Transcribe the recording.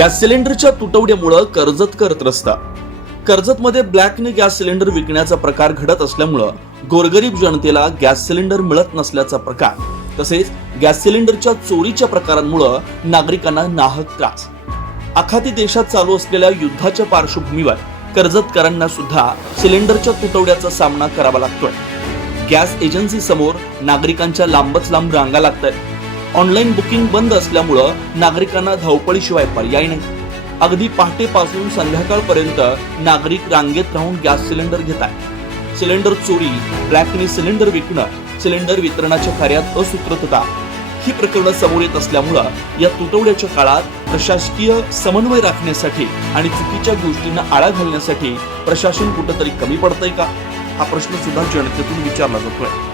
Gas सिलेंडरच्या तुटवड्यामुळे कर्जतकर त्रस्त. कर्जतमध्ये ब्लॅकने gas cylinder विकण्याचा प्रकार घडत असल्यामुळं गोरगरीब जनतेला गॅस सिलेंडर मिळत नसल्याचा प्रकार तसेच गॅस सिलेंडरच्या चोरीच्या प्रकारांमुळे नागरिकांना नाहक त्रास. आखाती देशात चालू असलेल्या युद्धाच्या पार्श्वभूमीवर कर्जतकरांना सुद्धा सिलेंडरच्या तुटवड्याचा सामना करावा लागतोय. गॅस एजन्सी समोर नागरिकांच्या लांबच लांब रांगा लागतात. ऑनलाईन बुकिंग बंद असल्यामुळं नागरिकांना धावपळीशिवाय पर्याय नाही. अगदी पहाटेपासून संध्याकाळपर्यंत नागरिक रांगेत राहून गॅस सिलेंडर घेतात. सिलेंडर चोरी, ब्लॅकने सिलेंडर विकणं, सिलेंडर वितरणाच्या कार्यात असूत्रता ही प्रकरणं समोर येत असल्यामुळं या तुटवड्याच्या काळात प्रशासकीय समन्वय राखण्यासाठी आणि चुकीच्या गोष्टींना आळा घालण्यासाठी प्रशासन कुठंतरी कमी पडतंय का, हा प्रश्न सुद्धा जनतेतून विचारला जातोय.